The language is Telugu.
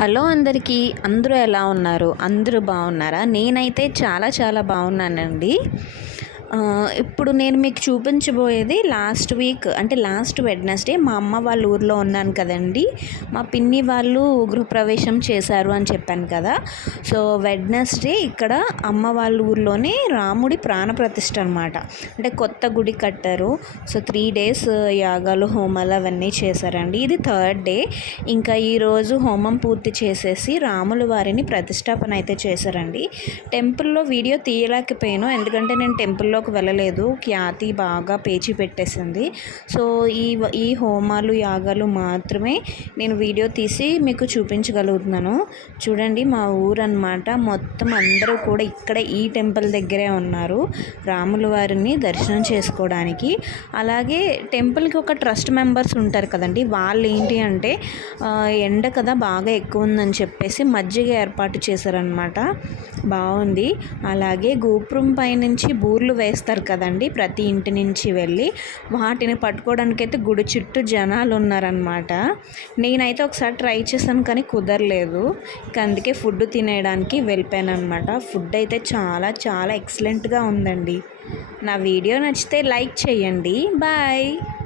హలో అందరికీ. అందరూ ఎలా ఉన్నారు? అందరూ బాగున్నారా? నేనైతే చాలా చాలా బాగున్నానండి. ఇప్పుడు నేను మీకు చూపించబోయేది లాస్ట్ వీక్ అంటే లాస్ట్ వెడ్నెస్డే మా అమ్మ వాళ్ళ ఊర్లో ఉన్నాను కదండి. మా పిన్ని వాళ్ళు గృహప్రవేశం చేశారు అని చెప్పాను కదా. సో వెడ్నెస్డే ఇక్కడ అమ్మ వాళ్ళ ఊర్లోనే రాముడి ప్రాణప్రతిష్ఠ అనమాట అంటే కొత్త గుడి కట్టారు. సో త్రీ డేస్ యాగాలు హోమాలు అవన్నీ చేశారండి. ఇది థర్డ్ డే. ఇంకా ఈరోజు హోమం పూర్తి చేసేసి రాముల వారిని ప్రతిష్టాపన అయితే చేశారండి. టెంపుల్లో వీడియో తీయలేకపోయాను. ఎందుకంటే నేను టెంపుల్లో టెంపుల్లోకి వెళ్ళలేదు. ఖ్యాతి బాగా పేచి పెట్టేసింది. సో ఈ ఈ హోమాలు యాగాలు మాత్రమే నేను వీడియో తీసి మీకు చూపించగలుగుతున్నాను. చూడండి మా ఊరు అనమాట మొత్తం అందరూ కూడా ఇక్కడ ఈ టెంపుల్ దగ్గరే ఉన్నారు. రాముల వారిని దర్శనం చేసుకోవడానికి. అలాగే టెంపుల్కి ఒక ట్రస్ట్ మెంబర్స్ ఉంటారు కదండి. వాళ్ళు ఏంటి అంటే ఎండ కదా బాగా ఎక్కువ ఉందని చెప్పేసి మజ్జిగ ఏర్పాటు చేశారనమాట బాగుంది. అలాగే గోపురం పైనుంచి బూర్లు వేస్తారు కదండి ప్రతి ఇంటి నుంచి వెళ్ళి. వాటిని పట్టుకోవడానికి అయితే గుడి చుట్టూ జనాలు ఉన్నారనమాట నేనైతే ఒకసారి ట్రై చేశాను కానీ కుదరలేదు. అందుకే ఫుడ్ తినేయడానికి వెళ్ళిపోయాను అనమాట ఫుడ్ అయితే చాలా చాలా ఎక్సలెంట్గా ఉందండి. నా వీడియో నచ్చితే లైక్ చేయండి. బాయ్.